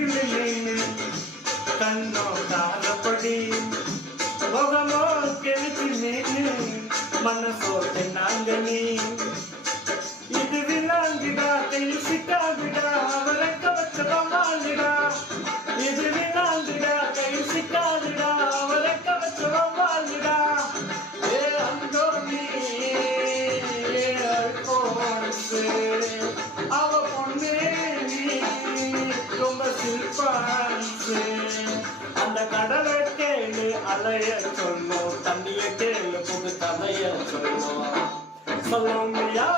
கிளி நீனு கண்ணோ காரப்படி முகமோ கெளுத்தி நீனு மனசோ தென்னாங்கனி இது விளாங்கிடா கையில் சிக்காகிடா அவரைக்க வச்ச வம்மாலிடா இது விளாங்கிடா கையில் சிக்காகிடா அவரைக்க வச்ச வம்மாலிடா ஏ அந்தோனி அவ பொண்ணே நீ ரொம்ப சில்பான்சு அந்த கடலை கேளு அலைய சொல்லும் தண்ணிய கேளு புது கதைய சொல்லும் சொல்லுங்கயா